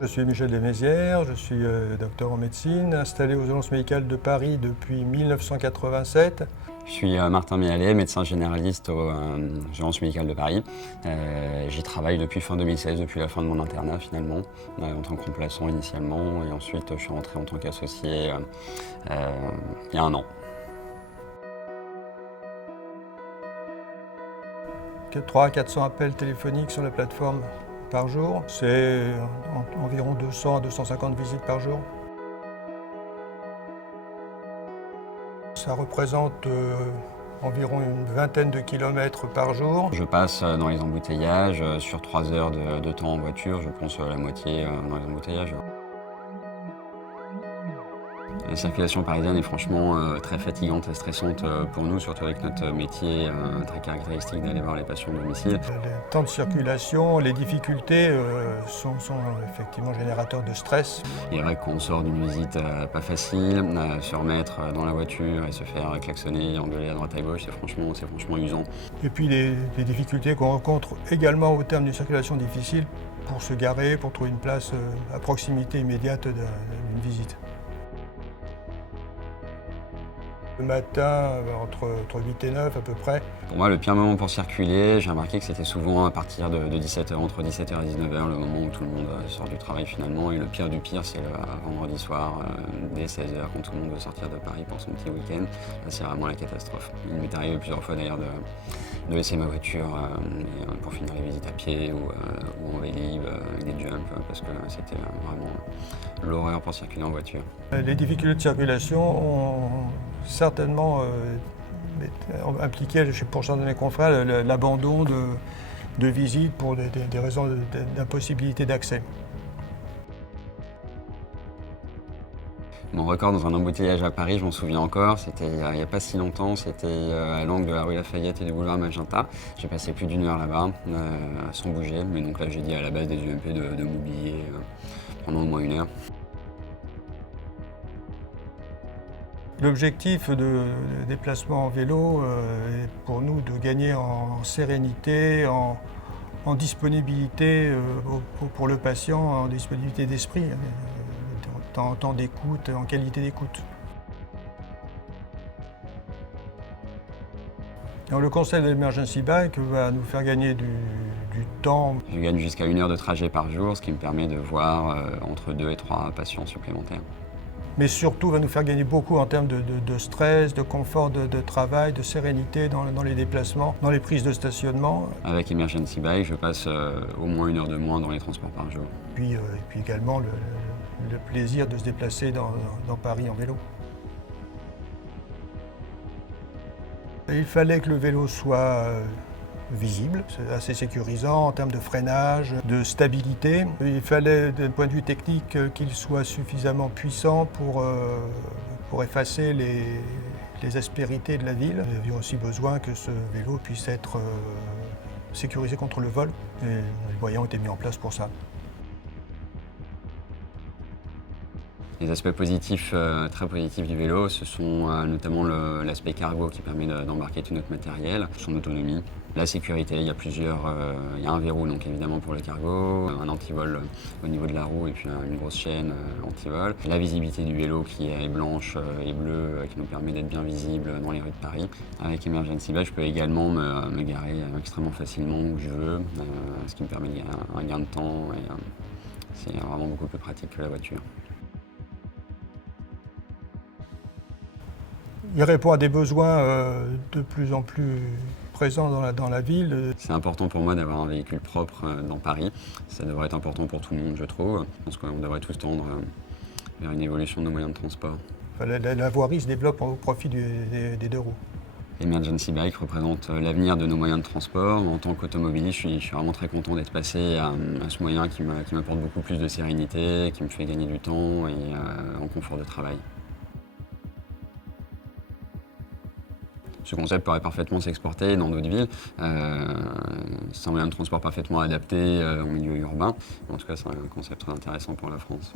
Je suis Michel Desmézières, je suis docteur en médecine, installé aux urgences médicales de Paris depuis 1987. Je suis Martin Méallet, médecin généraliste aux urgences médicales de Paris. J'y travaille depuis fin 2016, depuis la fin de mon internat finalement, en tant que remplaçant initialement, et ensuite je suis rentré en tant qu'associé il y a 1 an. 300 à 400 appels téléphoniques sur la plateforme par jour. C'est environ 200 à 250 visites par jour. Ça représente environ une vingtaine de kilomètres par jour. Je passe dans les embouteillages, sur 3 heures de temps en voiture, je pense la moitié dans les embouteillages. La circulation parisienne est franchement très fatigante et stressante pour nous, surtout avec notre métier très caractéristique d'aller voir les patients au domicile. Les temps de circulation, les difficultés sont effectivement générateurs de stress. Il est vrai que quand on sort d'une visite pas facile, se remettre dans la voiture et se faire klaxonner, engueuler à droite à gauche, c'est franchement usant. Et puis les difficultés qu'on rencontre également au terme d'une circulation difficile pour se garer, pour trouver une place à proximité immédiate d'une visite. Le matin, entre 8 et 9 à peu près. Pour moi, le pire moment pour circuler, j'ai remarqué que c'était souvent à partir de 17h, entre 17h et 19h, le moment où tout le monde sort du travail finalement. Et le pire du pire, c'est le vendredi soir, dès 16h, quand tout le monde veut sortir de Paris pour son petit week-end. Là, c'est vraiment la catastrophe. Il m'est arrivé plusieurs fois d'ailleurs de laisser ma voiture pour finir les visites à pied ou en vélib, avec des jumps, parce que c'était vraiment l'horreur pour circuler en voiture. Les difficultés de circulation ont certainement impliqué, pour certains de mes confrères, l'abandon de visites pour des raisons d'impossibilité d'accès. Mon record dans un embouteillage à Paris, je m'en souviens encore, c'était il n'y a pas si longtemps, c'était à l'angle de la rue Lafayette et du boulevard Magenta. J'ai passé plus d'1 heure là-bas, sans bouger, mais donc là j'ai dit à la base des UMP de m'oublier pendant au moins 1 heure. L'objectif de déplacement en vélo est pour nous de gagner en sérénité, en disponibilité pour le patient, en disponibilité d'esprit, en temps d'écoute, en qualité d'écoute. Le concept de l'Emergency Bike va nous faire gagner du temps. Je gagne jusqu'à 1 heure de trajet par jour, ce qui me permet de voir entre 2 et 3 patients supplémentaires. Mais surtout va nous faire gagner beaucoup en termes de stress, de confort de travail, de sérénité dans les déplacements, dans les prises de stationnement. Avec Emergency Bike, je passe au moins 1 heure de moins dans les transports par jour. Et puis également le plaisir de se déplacer dans Paris en vélo. Il fallait que le vélo soit visible, c'est assez sécurisant en termes de freinage, de stabilité. Il fallait, d'un point de vue technique, qu'il soit suffisamment puissant pour effacer les aspérités de la ville. Nous avions aussi besoin que ce vélo puisse être sécurisé contre le vol, et les moyens ont été mis en place pour ça. Les aspects positifs, très positifs du vélo, ce sont notamment l'aspect cargo qui permet d'embarquer tout notre matériel, son autonomie, la sécurité. Il y a un verrou donc évidemment pour le cargo, un antivol au niveau de la roue et puis une grosse chaîne anti-vol. La visibilité du vélo qui est blanche et bleue, qui nous permet d'être bien visible dans les rues de Paris. Avec Emergency Bike, je peux également me garer extrêmement facilement où je veux, ce qui me permet un gain de temps et c'est vraiment beaucoup plus pratique que la voiture. Il répond à des besoins de plus en plus présents dans la ville. C'est important pour moi d'avoir un véhicule propre dans Paris. Ça devrait être important pour tout le monde, je trouve. Je pense qu'on devrait tous tendre vers une évolution de nos moyens de transport. La voirie se développe au profit des 2 roues. Emergency Bike représente l'avenir de nos moyens de transport. En tant qu'automobiliste, je suis vraiment très content d'être passé à ce moyen qui m'apporte beaucoup plus de sérénité, qui me fait gagner du temps et en confort de travail. Ce concept pourrait parfaitement s'exporter dans d'autres villes. C'est un moyen de transport parfaitement adapté au milieu urbain. En tout cas, c'est un concept très intéressant pour la France.